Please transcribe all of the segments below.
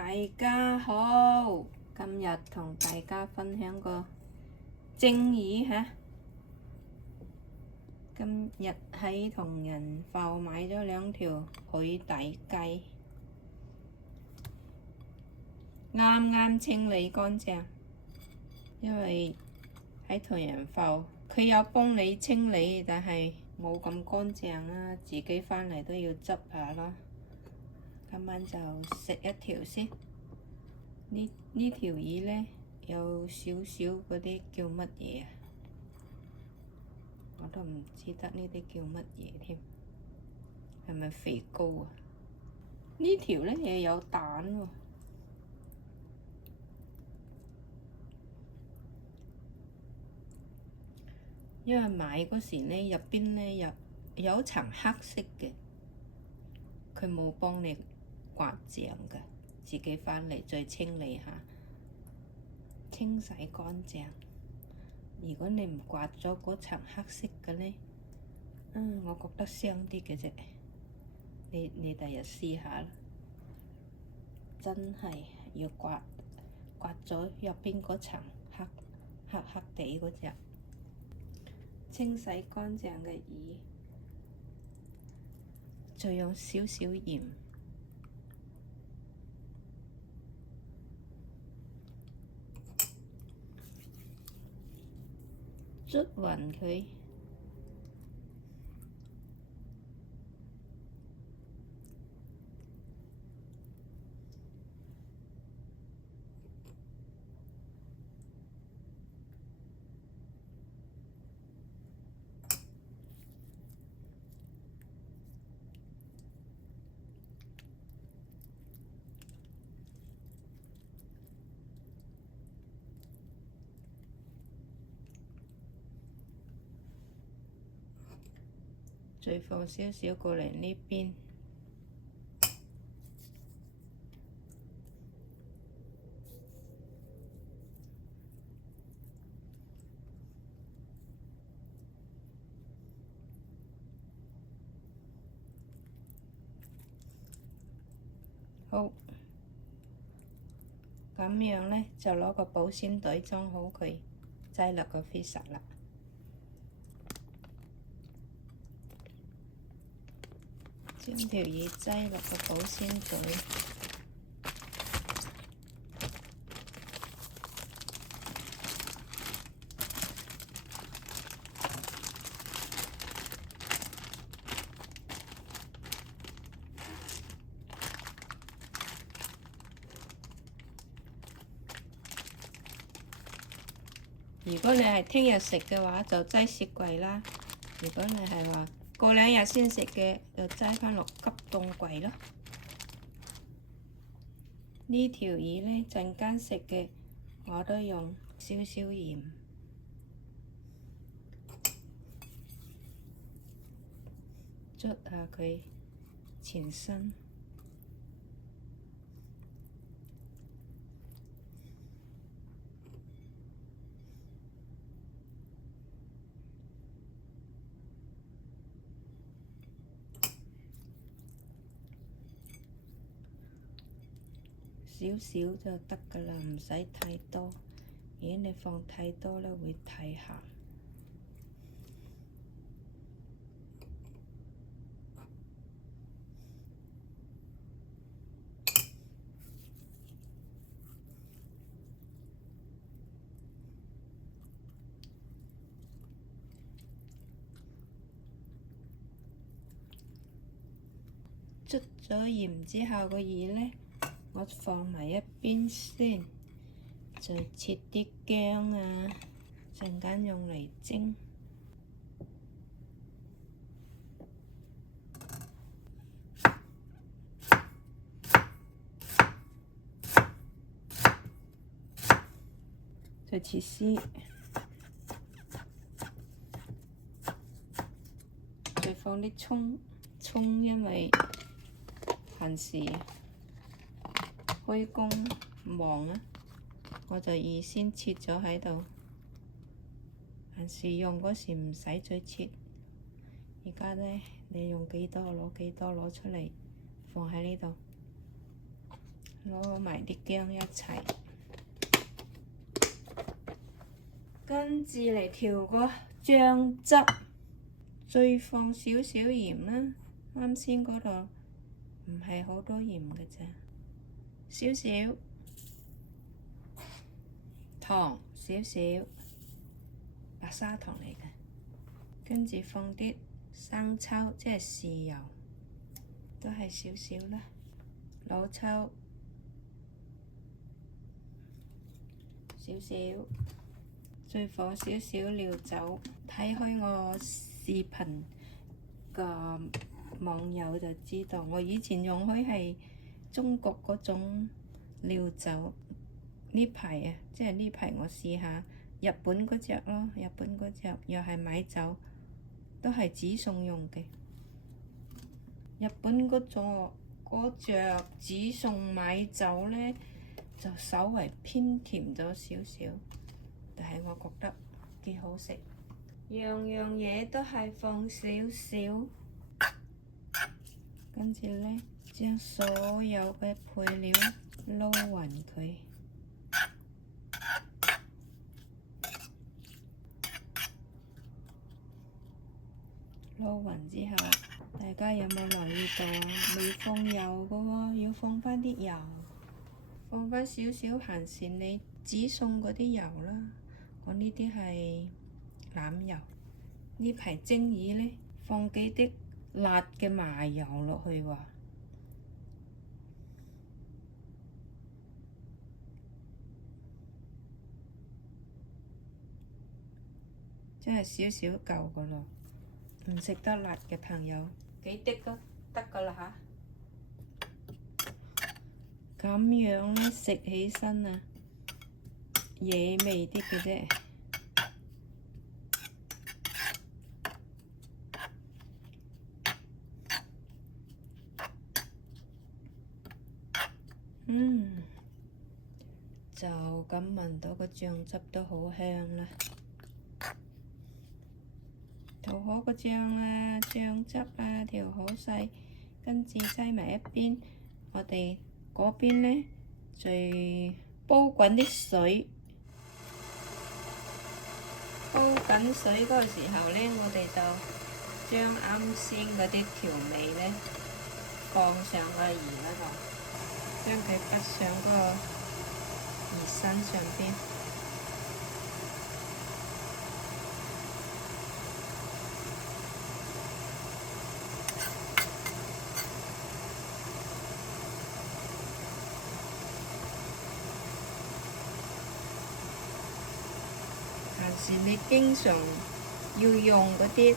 大家好，今日同大家分享個蒸魚嚇。今日喺同仁埠買咗2條海底雞，啱啱清理乾淨，因為喺同仁埠佢有幫你清理，但係冇咁乾淨啦，自己返嚟都要執下啦。今晚就食一條先。呢條魚呢，有少少嗰啲叫乜嘢啊？我都唔知得呢啲叫乜嘢添，係咪肥膏啊？呢條呢又有蛋喎，因為買嗰時呢，入邊呢有層黑色嘅，佢冇幫你刮淨㗎，自己返嚟再清理下，清洗乾淨。如果你唔刮咗嗰層黑色嘅呢，我覺得香啲嘅啫。你第日試下啦，真係要刮咗入邊嗰層黑地嗰隻。清洗乾淨嘅魚，再用少少鹽，捽勻佢。再放少少過嚟呢邊，好，咁樣呢，就攞個保鮮袋裝好佢，擠落個 freezer 啦。將條魚擠落個保鮮袋，如果你係聽日食嘅話，就擠雪櫃啦；如果你係話過2日先食嘅，就擠返落急凍櫃咯。呢條魚呢，陣間食嘅，我都用少少鹽，捽下佢全身。少少就得㗎啦，唔使太多。如果你放太多咧，會太鹹。捽咗鹽之後，個魚呢，我放埋一邊先，就切啲薑啊，陣間用嚟蒸。再切絲，再放啲葱，因為平時開工忙啊，我就預先切咗喺度。平時用嗰時唔使再切，而家呢，你用幾多攞幾多攞出嚟放喺呢度。攞埋啲薑一齊，跟住嚟調個醬汁，再放少少鹽啦。啱先嗰度唔係好多鹽嘅啫，少少糖，少少白砂糖嚟嘅，跟住放啲生抽，即係豉油，都係少少啦，老抽少少，再放少少料酒。睇開我視頻個網友就知道，我以前用開係中國嗰種料酒，呢排啊，即係呢排我試下日本嗰隻咯，日本嗰隻又係米酒，都係煮餸用嘅。日本嗰隻煮餸米酒咧，就稍微偏甜咗少少，但係我覺得幾好食。樣樣嘢都係放少少，跟住咧將所有嘅配料撈勻佢。撈勻之後，大家有冇留意到啊？未放油嘅喎，要放返啲油，放返少少閒時你煮餸嗰啲油啦。我呢啲係欖油，呢排蒸魚咧，放幾滴辣嘅麻油落去喎，真係少少夠噶咯。唔食得辣嘅朋友，幾滴都得噶啦吓，咁樣咧食起身啊，惹味啲嘅啫。就咁聞到個醬汁都好香啦。調好個醬啦，醬汁啊調好晒，跟住擠埋一邊。我哋嗰邊咧，就煲滾啲水，煲緊水嗰個時候咧，我哋就將啱先嗰啲調味咧放上個魚嗰度，將佢擺上嗰個魚身上邊。時你經常要用嗰啲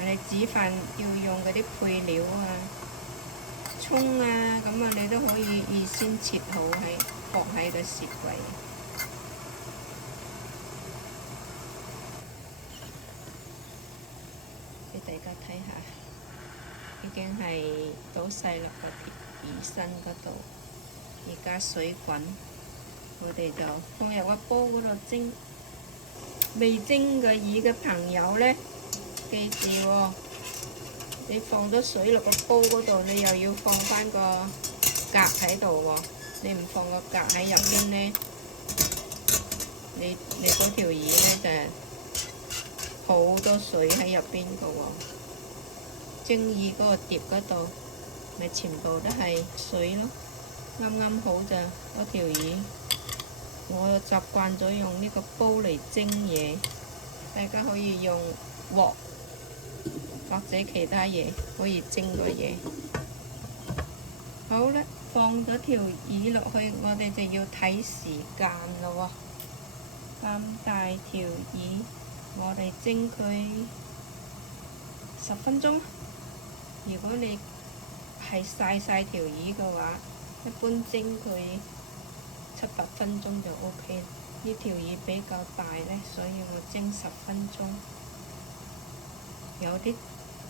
你煮飯要用嗰啲配料啊，葱啊，咁啊你都可以預先切好放喺個雪櫃。俾大家睇下，已經係倒晒落個魚身嗰度，而家水滾，我哋就放入個煲嗰度蒸。未蒸嘅魚嘅朋友咧，記住喎，你放咗水落個煲嗰度，你又要放返個格喺度喎。你唔放個格喺入邊咧，你嗰條魚咧就係好多水喺入邊嘅喎。蒸魚嗰個碟嗰度，咪全部都係水咯，啱啱好就嗰條魚。我習慣咗用呢個煲嚟蒸嘢，大家可以用鑊或者其他嘢可以蒸個嘢。好啦，放咗條魚落去，我哋就要睇時間咯喎。咁大條魚，我哋蒸佢10分鐘。如果你係細條魚嘅話，一般蒸佢7、8分鐘就 OK。呢條魚比較大咧，所以我蒸10分鐘。有啲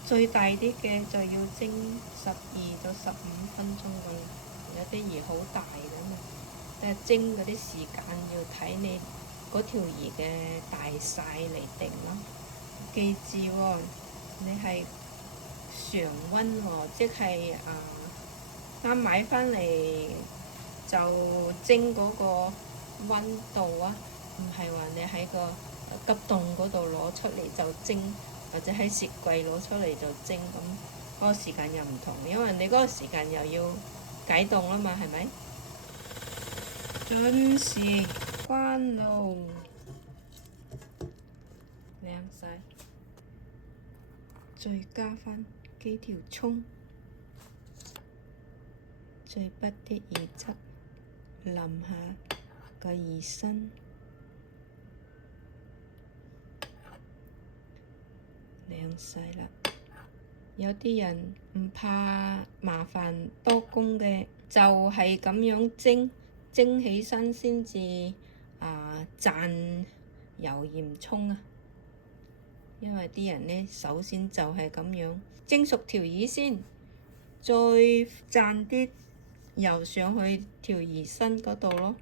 最大啲嘅就要蒸12到15分鐘咁。有啲魚好大㗎嘛，但係蒸嗰啲時間要睇你嗰條魚嘅大細嚟定咯。記住喎，你係常溫喎，即係啱買返嚟就蒸嗰個溫度啊，唔係話你喺個急凍嗰度攞出嚟就蒸，或者喺雪櫃攞出嚟就蒸，咁嗰個時間又唔同，因為你嗰個時間又要解凍啦嘛，係咪？準時關爐，靚晒，再加返幾條葱，再筆啲椰汁，淋下個魚身，靚晒啦！有啲人唔怕麻煩多工嘅，就係咁樣蒸起身先至蘸油鹽葱啊！因為啲人呢，首先就係咁樣蒸熟條魚先，再蘸啲油上去條魚身嗰度咯。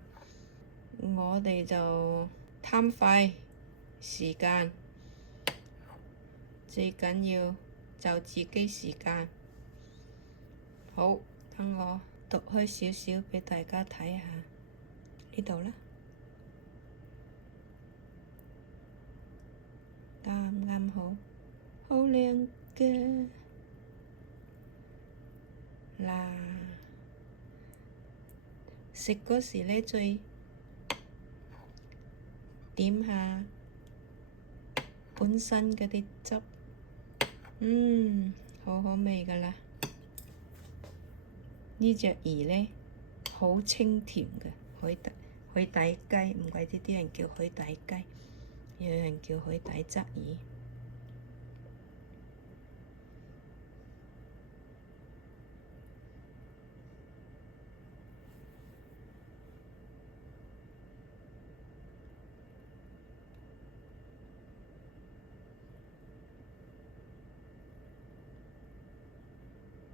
我哋就貪快時間，最緊要就自己時間。好，等我讀開少少畀大家睇下呢度啦，啱啱好，好靚嘅嗱。食嗰時呢，再點下本身嗰啲汁，好好味㗎喇。呢隻魚呢，好清甜嘅海底雞，唔怪之啲人叫海底雞，有人叫海底則魚。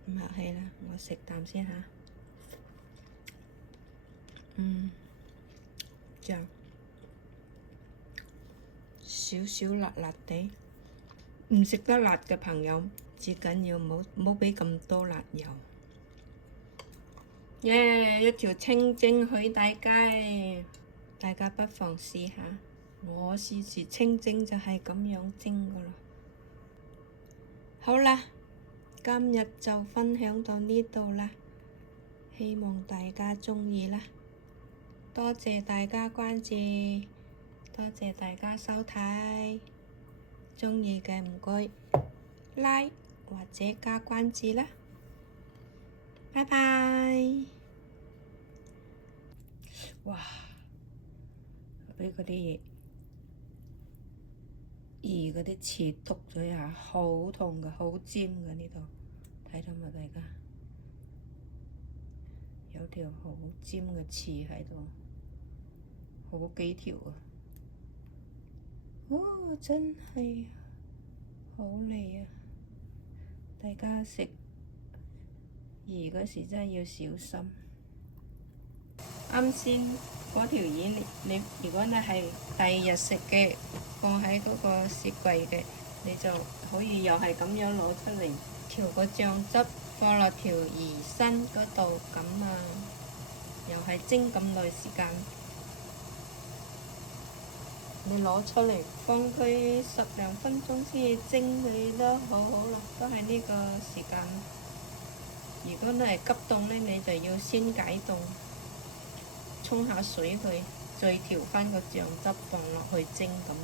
唔客氣啦，我食啖先吓。醬少少辣辣地，唔食得辣嘅朋友，至緊要唔好畀咁多辣油。一條清蒸海底雞，大家不妨試下。我試試清蒸就係咁樣蒸噶啦。好啦，今日就分享到呢度啦，希望大家鍾意啦。多謝大家關注，多謝大家收睇。鍾意嘅唔該 like 或者加關注啦。拜拜。哇！畀嗰啲魚嗰啲刺篤咗一下，好痛㗎，好尖㗎呢度，睇到嘛大家？有條好尖嘅刺喺度，好幾條啊！哦，真係好利啊！大家食魚嗰時真係要小心。啱先嗰條魚，如果你係第二日食嘅，放喺嗰個雪櫃嘅，你就可以又係咁樣攞出嚟調個醬汁，放落條魚身嗰度，咁又係蒸咁耐時間。你攞出嚟放佢10零分鐘先蒸佢都好好啦，都係呢個時間。如果你係急凍呢，你就要先解凍，沖下水佢，再調返個醬汁放落去蒸咁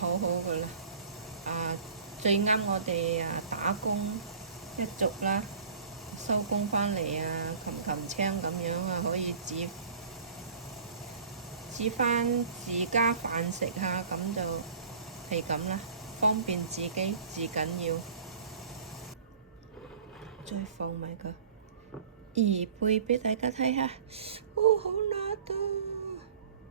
好好噶啦。最啱我哋打工一族啦，收工返嚟擒青咁樣可以煮返自家飯食下，咁就係咁啦，方便自己至緊要。再放埋個魚背畀大家睇下，好